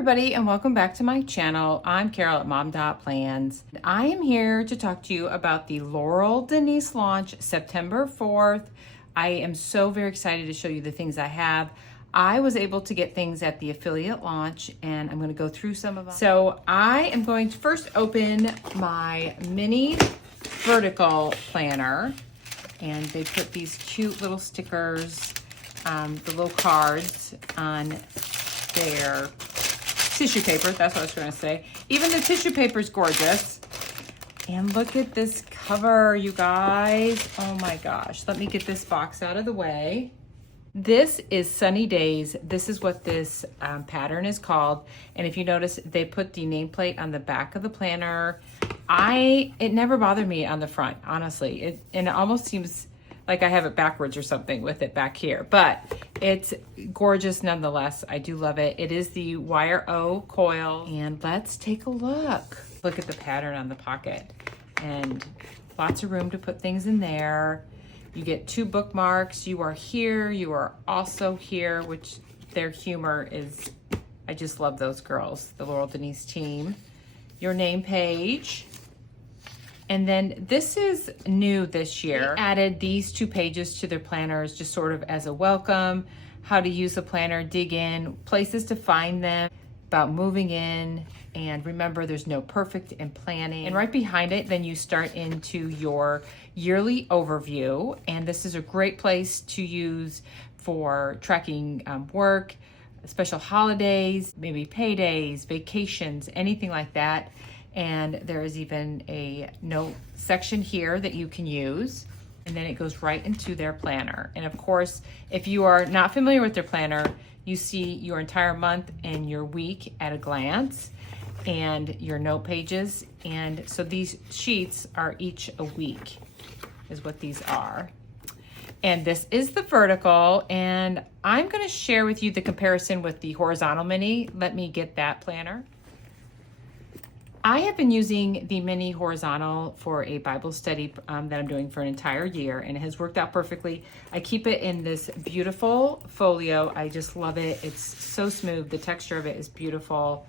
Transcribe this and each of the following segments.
everybody, and welcome back to my channel. I'm Carol at Mom.Plans. I am here to talk to you about the LAUREL DENISE launch September 4th. I am so very excited to show you the things I have. I was able to get things at the affiliate launch, and I'm going to go through some of them. So I am going to first open my mini vertical planner, and they put these cute little stickers, the little cards on their tissue paper. That's what I was going to say. Even the tissue paper is gorgeous. And look at this cover, you guys. Oh my gosh. Let me get this box out of the way. This is Sunny Days. This is what this pattern is called. And if you notice, they put the nameplate on the back of the planner. It never bothered me on the front, honestly. And it almost seems like I have it backwards or something with it back here, but it's gorgeous nonetheless. I do love it. It is the wire O coil, and let's take a look. Look at the pattern on the pocket, and lots of room to put things in there. You get 2 bookmarks. You are here, you are also here, which their humor is, I just love those girls, the LAUREL DENISE team. Your name page. And then this is new this year. They added these 2 pages to their planners just sort of as a welcome, how to use the planner, dig in, places to find them, about moving in, and remember there's no perfect in planning. And right behind it, then you start into your yearly overview. And this is a great place to use for tracking work, special holidays, maybe paydays, vacations, anything like that. And there is even a note section here that you can use, and then it goes right into their planner. And of course, if you are not familiar with their planner, you see your entire month and your week at a glance, and your note pages. And so these sheets are each a week, is what these are. And this is the vertical, and I'm going to share with you the comparison with the horizontal mini. Let me get that planner. I have been using the mini horizontal for a Bible study that I'm doing for an entire year, and it has worked out perfectly. I keep it in this beautiful folio. I just love it. It's so smooth. The texture of it is beautiful.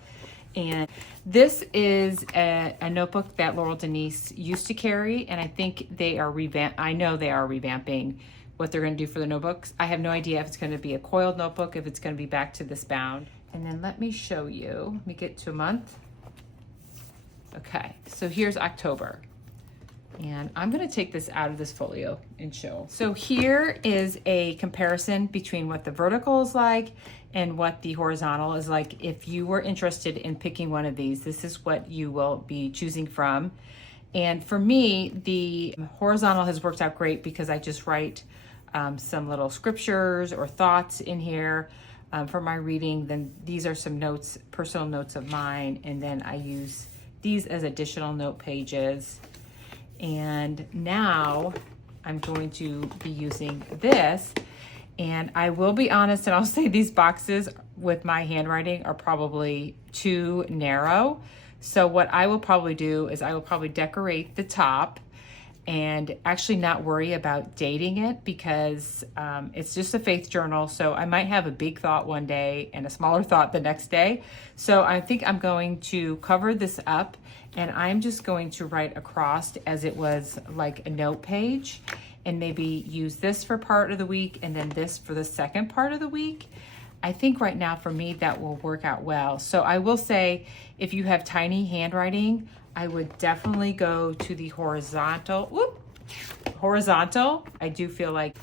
And this is a notebook that LAUREL DENISE used to carry, and I think they are revamping what they're going to do for the notebooks. I have no idea if it's going to be a coiled notebook, if it's going to be back to this bound. And then let me show you. Let me get to a month. Okay, so here's October, and I'm going to take this out of this folio and show. So here is a comparison between what the vertical is like and what the horizontal is like. If you were interested in picking one of these, this is what you will be choosing from. And for me, the horizontal has worked out great because I just write some little scriptures or thoughts in here for my reading. Then these are some notes, personal notes of mine, and then I use these as additional note pages. And now I'm going to be using this, and I will be honest and I'll say these boxes with my handwriting are probably too narrow. So what I will probably do is I will probably decorate the top and actually not worry about dating it, because it's just a faith journal. So I might have a big thought one day and a smaller thought the next day. So I think I'm going to cover this up, and I'm just going to write across as it was like a note page, and maybe use this for part of the week and then this for the second part of the week. I think right now for me that will work out well. So I will say, if you have tiny handwriting, I would definitely go to the horizontal. Horizontal. I do feel like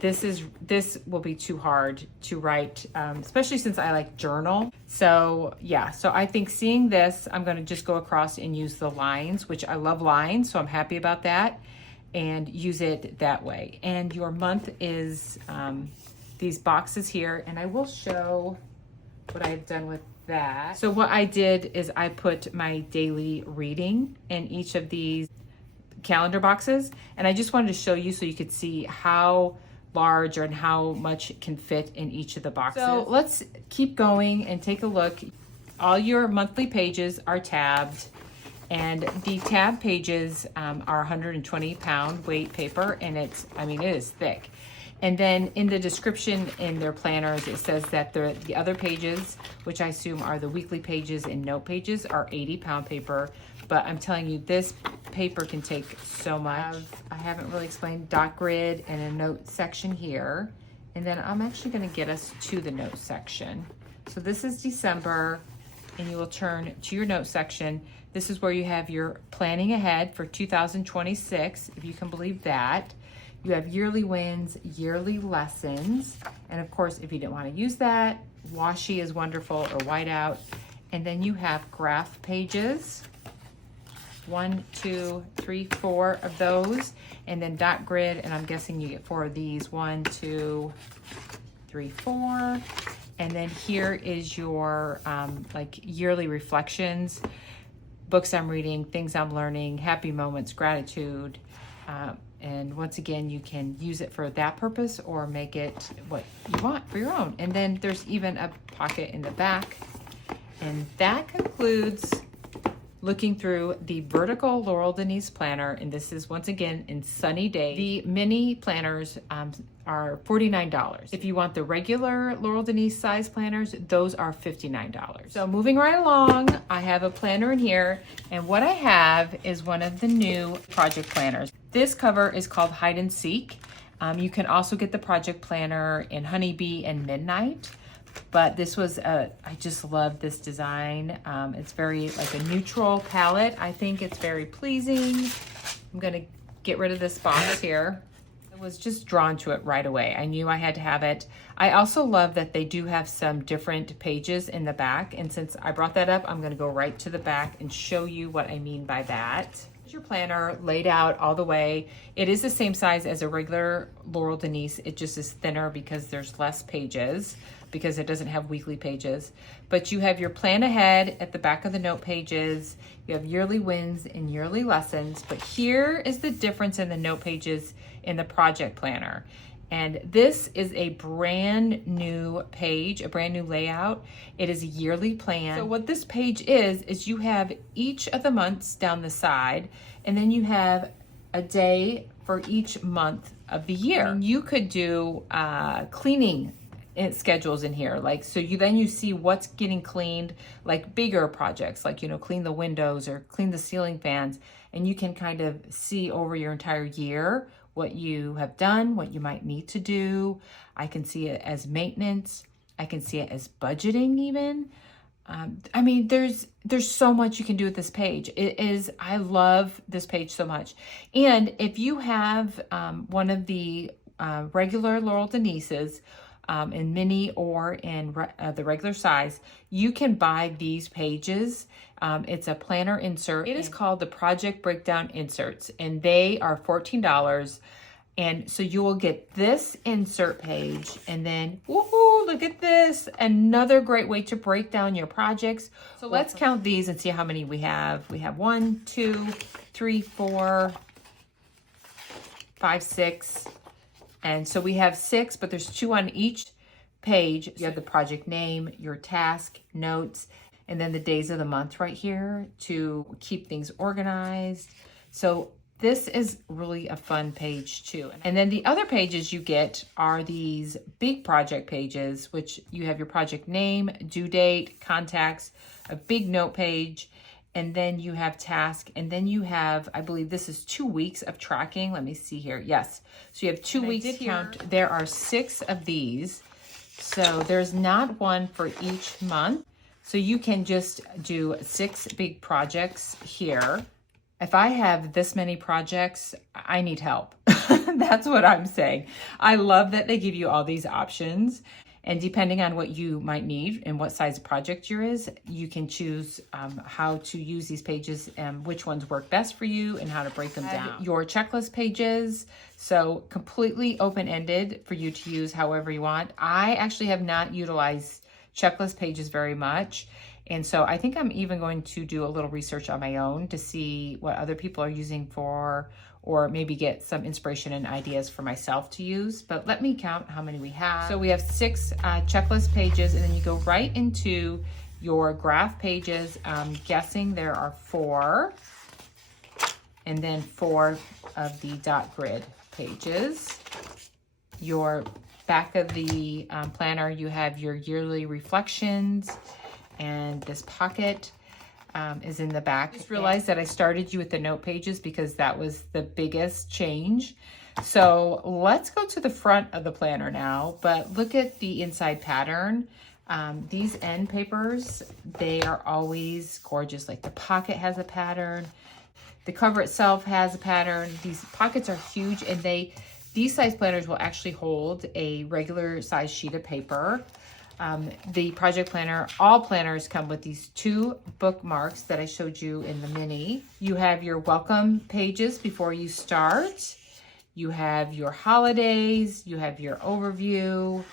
this will be too hard to write, especially since I like journal. So yeah, so I think seeing this, I'm going to just go across and use the lines, which I love lines, so I'm happy about that, and use it that way. And your month is these boxes here, and I will show what I've done with that. So what I did is I put my daily reading in each of these calendar boxes, and I just wanted to show you so you could see how large and how much can fit in each of the boxes. So let's keep going and take a look. All your monthly pages are tabbed, and the tab pages are 120 pound weight paper, and it is thick. And then in the description in their planners, it says that the other pages, which I assume are the weekly pages and note pages, are 80-pound paper. But I'm telling you, this paper can take so much. I haven't really explained dot grid and a note section here. And then I'm actually gonna get us to the note section. So this is December, and you will turn to your note section. This is where you have your planning ahead for 2026, if you can believe that. You have yearly wins, yearly lessons. And of course, if you didn't want to use that, washi is wonderful, or whiteout. And then you have graph pages. 1, 2, 3, 4 of those. And then dot grid, and I'm guessing you get 4 of these. 1, 2, 3, 4. And then here is your like yearly reflections, books I'm reading, things I'm learning, happy moments, gratitude. And once again, you can use it for that purpose or make it what you want for your own. And then there's even a pocket in the back. And that concludes looking through the vertical Laurel Denise planner. And this is once again in sunny days. The mini planners are $49. If you want the regular Laurel Denise size planners, those are $59. So moving right along, I have a planner in here, and what I have is one of the new project planners. This cover is called Hide and Seek. You can also get the project planner in Honeybee and Midnight, but this was I just love this design. It's very like a neutral palette. I think it's very pleasing. I'm gonna get rid of this box here. I was just drawn to it right away. I knew I had to have it. I also love that they do have some different pages in the back, and since I brought that up, I'm gonna go right to the back and show you what I mean by that. Your planner laid out all the way. It is the same size as a regular Laurel Denise. It just is thinner because there's less pages, because it doesn't have weekly pages. But you have your plan ahead at the back of the note pages. You have yearly wins and yearly lessons. But here is the difference in the note pages in the project planner. And this is a brand new page, a brand new layout. It is a yearly plan. So what this page is you have each of the months down the side, and then you have a day for each month of the year. And you could do cleaning schedules in here, like, so you see what's getting cleaned, like bigger projects, like, you know, clean the windows or clean the ceiling fans, and you can kind of see over your entire year what you have done, what you might need to do. I can see it as maintenance. I can see it as budgeting even. I mean, there's so much you can do with this page. I love this page so much. And if you have one of the regular Laurel Denises, in mini or in the regular size, you can buy these pages. It's a planner insert. It is called the Project Breakdown Inserts, and they are $14. And so you will get this insert page, and then, woohoo, look at this. Another great way to break down your projects. So let's count these and see how many we have. We have 1, 2, 3, 4, 5, 6. And so we have 6, but there's 2 on each page. You have the project name, your task, notes, and then the days of the month right here to keep things organized. So this is really a fun page too. And then the other pages you get are these big project pages, which you have your project name, due date, contacts, a big note page, and then you have task, and then you have, I believe this is 2 weeks of tracking. Let me see here. Yes. So you have 2 weeks count. There are 6 of these. So there's not one for each month. So you can just do 6 big projects here. If I have this many projects, I need help. That's what I'm saying. I love that they give you all these options. And depending on what you might need and what size project yours is, you can choose how to use these pages and which ones work best for you and how to break them down. Your checklist pages, so completely open-ended for you to use however you want. I actually have not utilized checklist pages very much. And so I think I'm even going to do a little research on my own to see what other people are using for, or maybe get some inspiration and ideas for myself to use. But let me count how many we have. So we have 6 checklist pages, and then you go right into your graph pages. I'm guessing there are 4, and then 4 of the dot grid pages. your back of the planner, you have your yearly reflections, and this pocket is in the back. I just realized that I started you with the note pages because that was the biggest change. So let's go to the front of the planner now, but look at the inside pattern. These end papers, they are always gorgeous. Like the pocket has a pattern. The cover itself has a pattern. These pockets are huge, and these size planners will actually hold a regular size sheet of paper. The project planner, all planners come with these 2 bookmarks that I showed you in the mini. You have your welcome pages before you start. You have your holidays, you have your overview,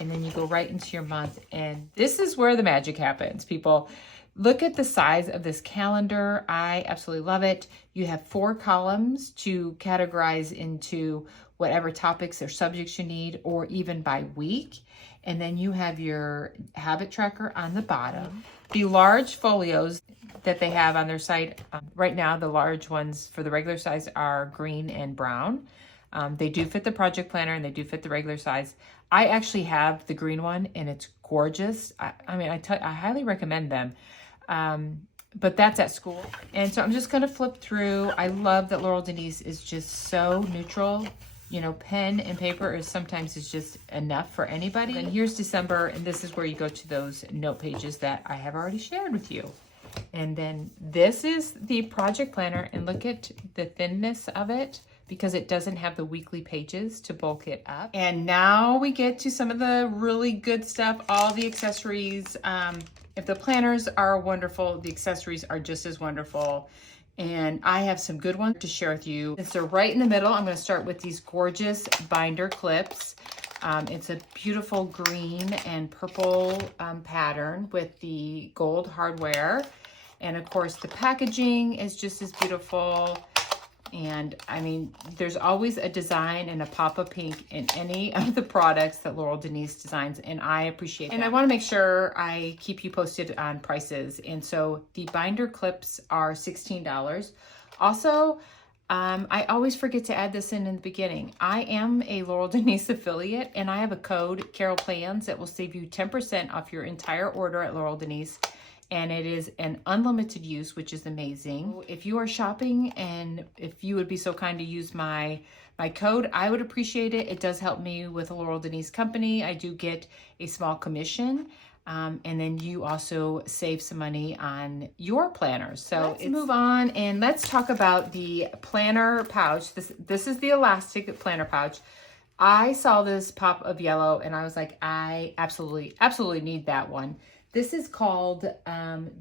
and then you go right into your month. And this is where the magic happens, people. Look at the size of this calendar. I absolutely love it. You have 4 columns to categorize into whatever topics or subjects you need, or even by week. And then you have your habit tracker on the bottom. The large folios that they have on their site, right now the large ones for the regular size are green and brown. They do fit the project planner and they do fit the regular size. I actually have the green one and it's gorgeous. I highly recommend them. But that's at school. And so I'm just gonna flip through. I love that Laurel Denise is just so neutral. You know, pen and paper is sometimes just enough for anybody. And here's December, and this is where you go to those note pages that I have already shared with you. And then this is the project planner, and look at the thinness of it because it doesn't have the weekly pages to bulk it up. And now we get to some of the really good stuff, all the accessories. If the planners are wonderful, the accessories are just as wonderful. And I have some good ones to share with you. Since they're right in the middle, I'm gonna start with these gorgeous binder clips. It's a beautiful green and purple pattern with the gold hardware. And of course, the packaging is just as beautiful. And I mean, there's always a design and a pop of pink in any of the products that Laurel Denise designs, and I appreciate that. And I want to make sure I keep you posted on prices. And so the binder clips are $16. Also, I always forget to add this in the beginning. I am a Laurel Denise affiliate, and I have a code, Carolplans, that will save you 10% off your entire order at Laurel Denise. And it is an unlimited use, which is amazing. If you are shopping and if you would be so kind to use my code, I would appreciate it. It does help me with the Laurel Denise company. I do get a small commission. And then you also save some money on your planners. So let's move on and let's talk about the planner pouch. This is the elastic planner pouch. I saw this pop of yellow and I was like, I absolutely need that one. This is called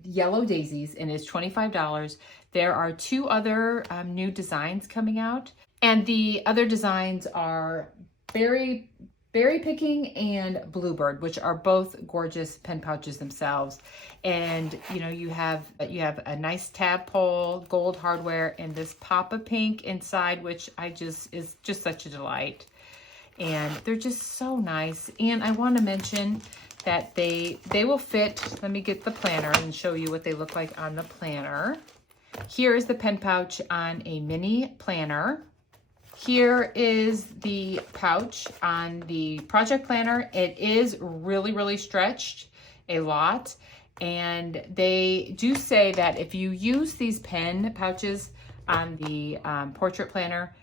Yellow Daisies and is $25. There are 2 other new designs coming out, and the other designs are Berry Picking and Bluebird, which are both gorgeous pen pouches themselves. And you know, you have a nice tab pole, gold hardware, and this pop of pink inside, which is just such a delight. And they're just so nice. And I want to mention that they will fit. Let me get the planner and show you what they look like on the planner. Here is the pen pouch on a mini planner. Here is the pouch on the project planner. It is really stretched a lot. And they do say that if you use these pen pouches on the portrait planner,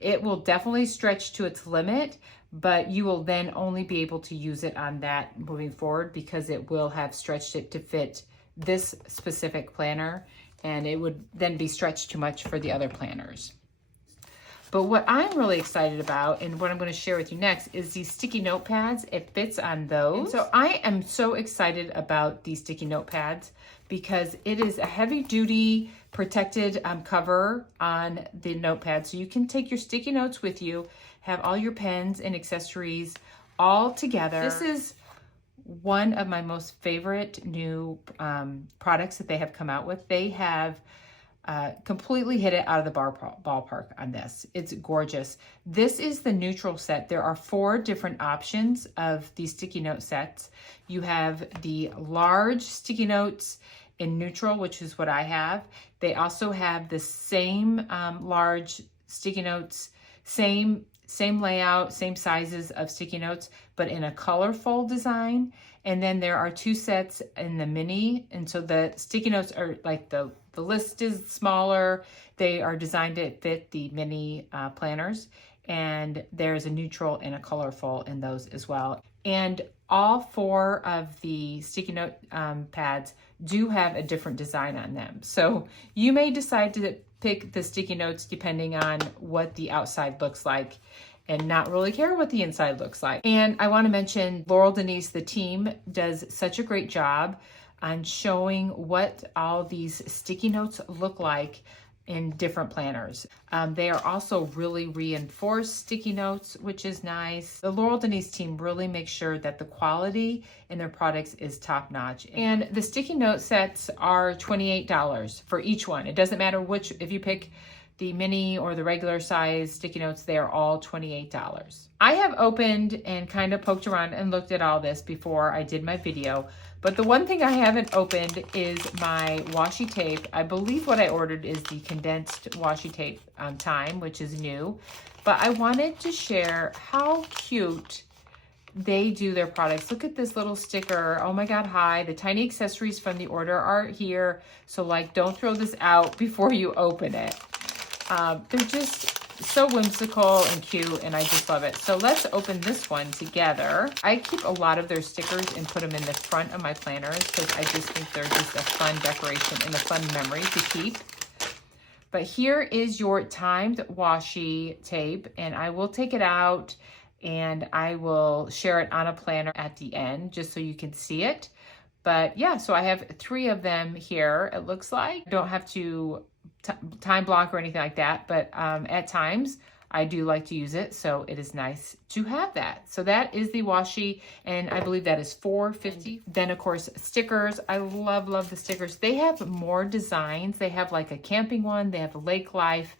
it will definitely stretch to its limit, but you will then only be able to use it on that moving forward because it will have stretched it to fit this specific planner, and it would then be stretched too much for the other planners. But what I'm really excited about and what I'm going to share with you next is these sticky notepads. It fits on those. And so I am so excited about these sticky notepads because it is a heavy duty protected cover on the notepad. So you can take your sticky notes with you, have all your pens and accessories all together. This is one of my most favorite new products that they have come out with. They have completely hit it out of the ballpark on this. It's gorgeous. This is the neutral set. There are 4 different options of these sticky note sets. You have the large sticky notes in neutral, which is what I have. They also have the same large sticky notes, same same layout, same sizes of sticky notes, but in a colorful design. And then there are 2 sets in the mini. And so the sticky notes are like the list is smaller. They are designed to fit the mini planners. And there's a neutral and a colorful in those as well. And all 4 of the sticky note pads do have a different design on them. So you may decide to pick the sticky notes depending on what the outside looks like and not really care what the inside looks like. And I want to mention Laurel Denise, the team, does such a great job on showing what all these sticky notes look like in different planners. They are also really reinforced sticky notes, which is nice. The Laurel Denise team really makes sure that the quality in their products is top notch. And the sticky note sets are $28 for each one. It doesn't matter which, if you pick the mini or the regular size sticky notes, they are all $28. I have opened and kind of poked around and looked at all this before I did my video, but the one thing I haven't opened is my washi tape. I believe what I ordered is the condensed washi tape time, which is new, but I wanted to share how cute they do their products. Look at this little sticker. Oh my God, hi. The tiny accessories from the order are here. So like, don't throw this out before you open it. They're just so whimsical and cute, and I just love it. So let's open this one together. I keep a lot of their stickers and put them in the front of my planners because I just think they're just a fun decoration and a fun memory to keep. But here is your timed washi tape, and I will take it out and I will share it on a planner at the end just so you can see it. But yeah, so I have 3 of them here, it looks like. I don't have to time block or anything like that, but at times I do like to use it, so it is nice to have that. So that is the washi, and I believe that is $4.50. Then of course stickers. I love the stickers. They have more designs. They have like a camping one, they have a lake life,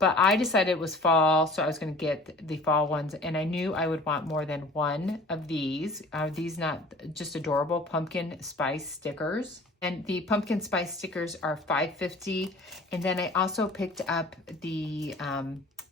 but I decided it was fall, so I was going to get the fall ones, and I knew I would want more than one of these. Are these not just adorable pumpkin spice stickers? And the pumpkin spice stickers are $5.50. And then I also picked up the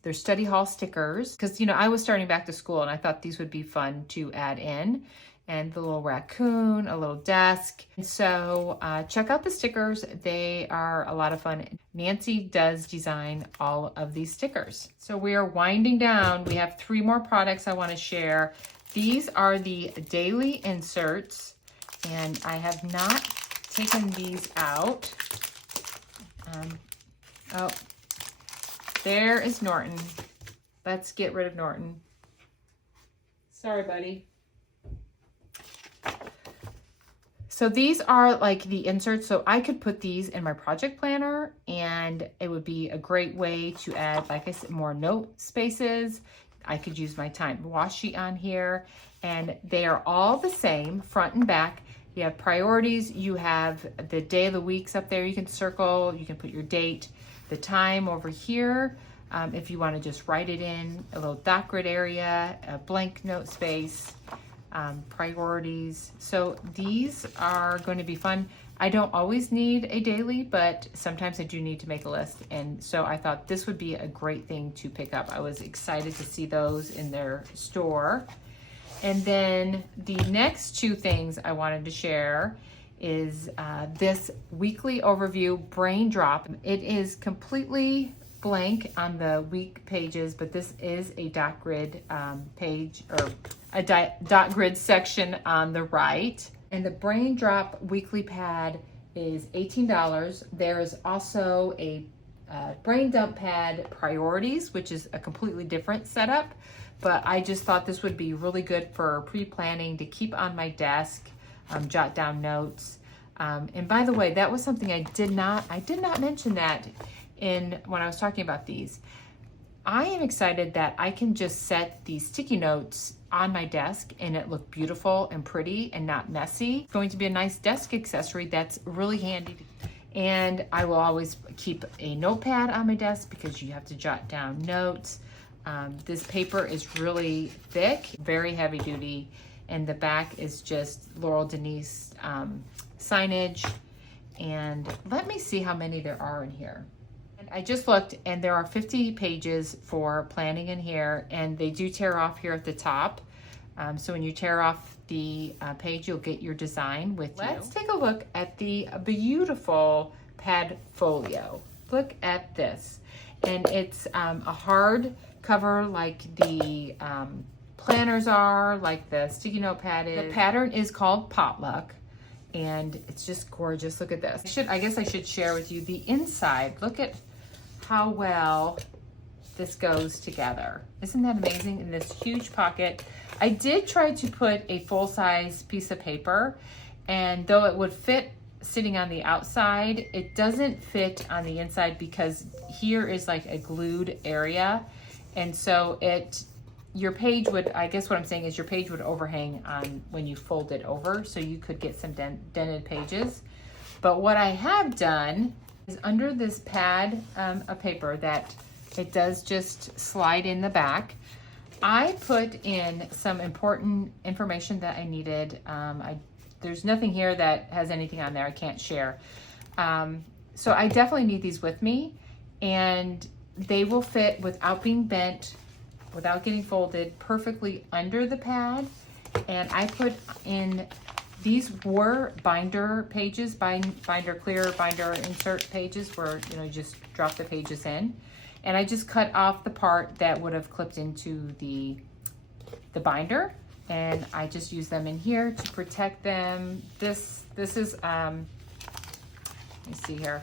their study hall stickers because, you know, I was starting back to school and I thought these would be fun to add in. And the little raccoon, a little desk. And so check out the stickers. They are a lot of fun. Nancy does design all of these stickers. So we are winding down. We have 3 more products I want to share. These are the daily inserts, and I have not taken these out. Oh, there is Norton. Let's get rid of Norton. Sorry, buddy. So these are like the inserts. So I could put these in my project planner, and it would be a great way to add, like I said, more note spaces. I could use my time washi on here, and they are all the same front and back. You have priorities, you have the day of the weeks up there you can circle, you can put your date, the time over here, if you want to just write it in, a little dot grid area, a blank note space, priorities. So these are going to be fun. I don't always need a daily, but sometimes I do need to make a list. And so I thought this would be a great thing to pick up. I was excited to see those in their store. And then the next 2 things I wanted to share is this weekly overview brain drop. It is completely blank on the week pages, but this is a dot grid page, or a dot grid section on the right. And the brain drop weekly pad is $18. There is also a brain dump pad priorities, which is a completely different setup. But I just thought this would be really good for pre-planning to keep on my desk, jot down notes. And by the way, that was something I did not mention that when I was talking about these. I am excited that I can just set these sticky notes on my desk and it look beautiful and pretty and not messy. It's going to be a nice desk accessory that's really handy. And I will always keep a notepad on my desk because you have to jot down notes. This paper is really thick, very heavy duty, and the back is just Laurel Denise signage. And let me see how many there are in here. I just looked and there are 50 pages for planning in here, and they do tear off here at the top. So when you tear off the page, you'll get your design with you. Let's take a look at the beautiful pad folio. Look at this. And it's a hard cover like the planners are, like the sticky note pad is. The pattern is called Potluck, and it's just gorgeous. Look at this. I guess I should share with you the inside. Look at how well this goes together. Isn't that amazing? In this huge pocket. I did try to put a full-size piece of paper, and though it would fit sitting on the outside, it doesn't fit on the inside because here is like a glued area, and so your page would, I guess what I'm saying is your page would overhang on when you fold it over, so you could get some dented pages. But what I have done is under this pad of paper that it does just slide in the back, I put in some important information that I needed. There's nothing here that has anything on there I can't share. So I definitely need these with me, and they will fit without being bent, without getting folded, perfectly under the pad. And I put in, these were binder pages, binder clear, binder insert pages where you just drop the pages in. And I just cut off the part that would have clipped into the binder, and I just use them in here to protect them. This is, let me see here.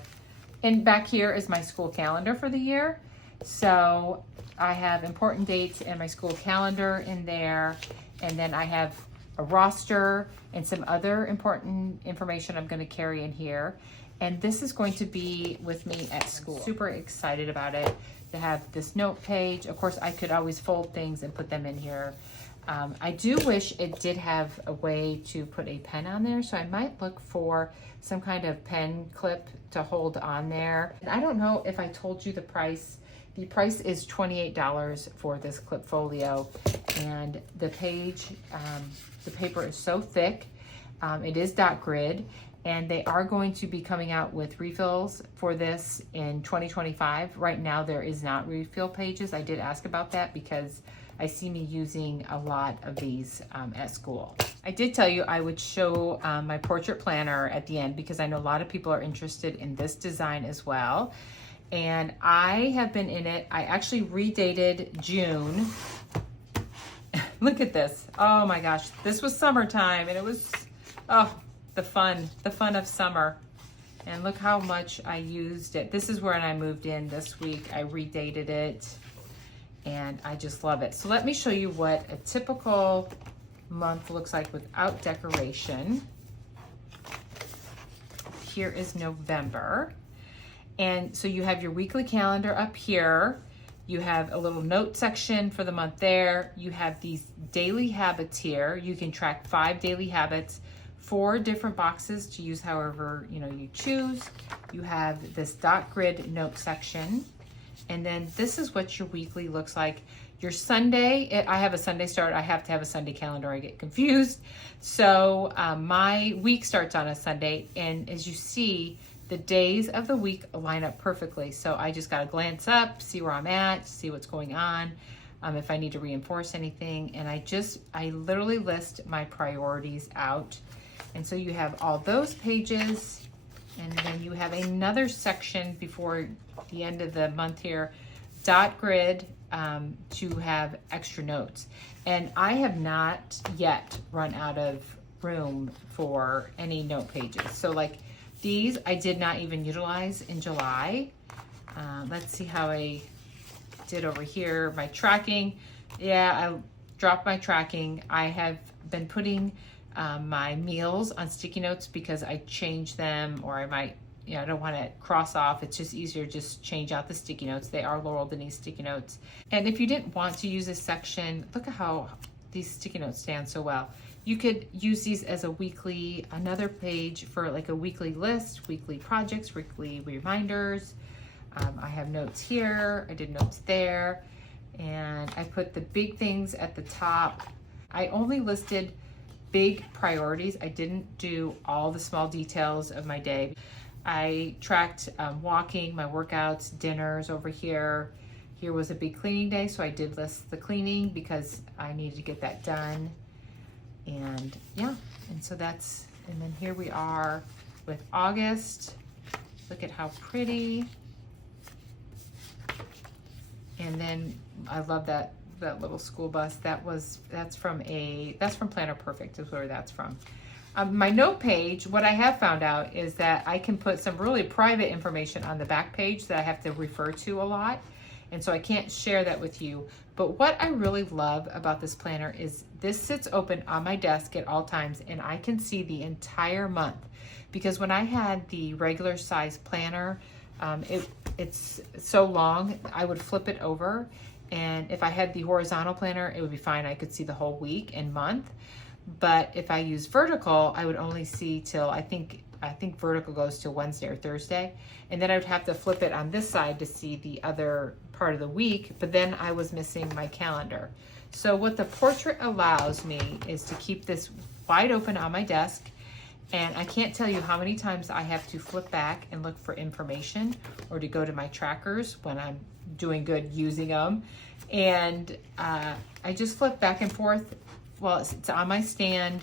And back here is my school calendar for the year. So I have important dates in my school calendar in there, and then I have a roster and some other important information I'm going to carry in here. And this is going to be with me at school. I'm super excited about it, to have this note page. Of course, I could always fold things and put them in here. I do wish it did have a way to put a pen on there, so I might look for some kind of pen clip to hold on there. And I don't know if I told you the price. The price is $28 for this clip folio, and the page, the paper is so thick. It is dot grid, and they are going to be coming out with refills for this in 2025. Right now, there is not refill pages. I did ask about that because I see me using a lot of these at school. I did tell you I would show my portrait planner at the end because I know a lot of people are interested in this design as well. And I have been in it. I actually redated June. Look at this. Oh my gosh, this was summertime, and it was, oh, the fun of summer. And look how much I used it. This is when I moved in this week. I redated it, and I just love it. So let me show you what a typical month looks like without decoration. Here is November. And so you have your weekly calendar up here. You have a little note section for the month there. You have these daily habits here. You can track 5 daily habits, 4 different boxes to use however you choose. You have this dot grid note section. And then this is what your weekly looks like. Your Sunday, I have a Sunday start. I have to have a Sunday calendar. I get confused. So my week starts on a Sunday. And as you see, the days of the week line up perfectly. So I just got to glance up, see where I'm at, see what's going on, if I need to reinforce anything. And I literally list my priorities out. And so you have all those pages, and then you have another section before the end of the month here, dot grid, to have extra notes. And I have not yet run out of room for any note pages. So like these I did not even utilize in July. Let's see how I did over here. My tracking, yeah, I dropped my tracking. I have been putting my meals on sticky notes because I change them, or I might, I don't want to cross off. It's just easier to just change out the sticky notes. They are Laurel Denise sticky notes. And if you didn't want to use this section, look at how these sticky notes stand so well. You could use these as a weekly, another page for like a weekly list, weekly projects, weekly reminders. I have notes here, I did notes there, and I put the big things at the top. I only listed big priorities. I didn't do all the small details of my day. I tracked walking, my workouts, dinners over here. Here was a big cleaning day, so I did list the cleaning because I needed to get that done. And yeah, and so that's, and then here we are with August. Look at how pretty. And then I love that little school bus. That's from Planner Perfect is where that's from. My note page, what I have found out is that I can put some really private information on the back page that I have to refer to a lot. And so I can't share that with you. But what I really love about this planner is this sits open on my desk at all times and I can see the entire month. Because when I had the regular size planner, it's so long, I would flip it over. And if I had the horizontal planner, it would be fine. I could see the whole week and month. But if I use vertical, I would only see till I think vertical goes to Wednesday or Thursday. And then I would have to flip it on this side to see the other part of the week, but then I was missing my calendar. So what the portrait allows me is to keep this wide open on my desk. And I can't tell you how many times I have to flip back and look for information or to go to my trackers when I'm doing good using them. And I just flip back and forth. Well, it's on my stand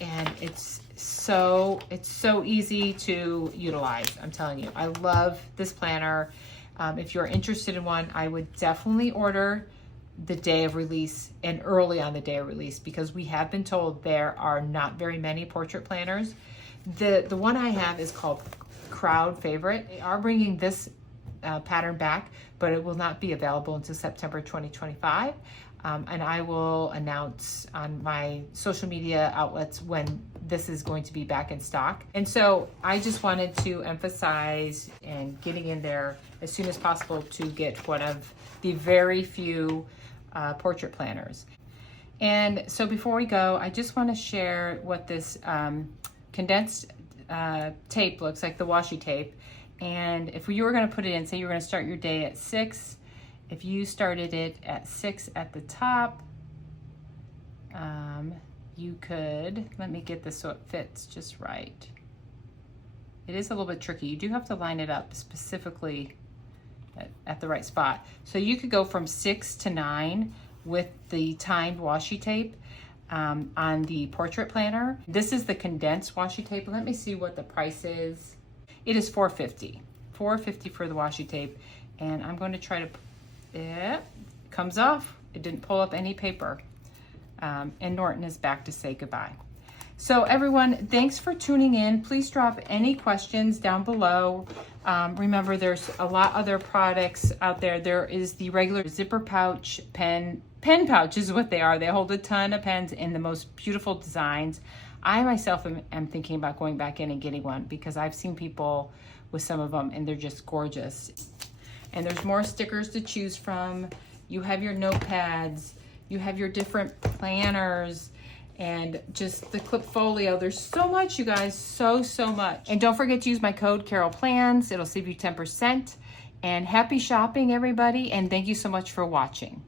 and it's so easy to utilize. I'm telling you, I love this planner. If you're interested in one, I would definitely order the day of release and early on the day of release because we have been told there are not very many portrait planners. The one I have is called Crowd Favorite. They are bringing this pattern back, but it will not be available until September 2025. And I will announce on my social media outlets when this is going to be back in stock. And so I just wanted to emphasize and getting in there as soon as possible to get one of the very few portrait planners. And so before we go, I just want to share what this condensed tape looks like, the washi tape. And if you were going to put it in, say you were going to start your day at 6, if you started it at 6 at the top, you could, let me get this so it fits just right. It is a little bit tricky. You do have to line it up specifically at the right spot. So you could go from 6 to 9 with the timed washi tape on the portrait planner. This is the condensed washi tape. Let me see what the price is. It is $4.50. $4.50 for the washi tape. And I'm going to try to, it comes off. It didn't pull up any paper. And Norton is back to say goodbye. So everyone, thanks for tuning in. Please drop any questions down below. Remember, there's a lot other products out there. There is the regular zipper pouch, pen pouch is what they are. They hold a ton of pens in the most beautiful designs. I myself am thinking about going back in and getting one because I've seen people with some of them and they're just gorgeous. And there's more stickers to choose from. You have your notepads, you have your different planners, and just the clip folio. There's so much, you guys, so much. And don't forget to use my code Carolplans. It'll save you 10%. And happy shopping, everybody. And thank you so much for watching.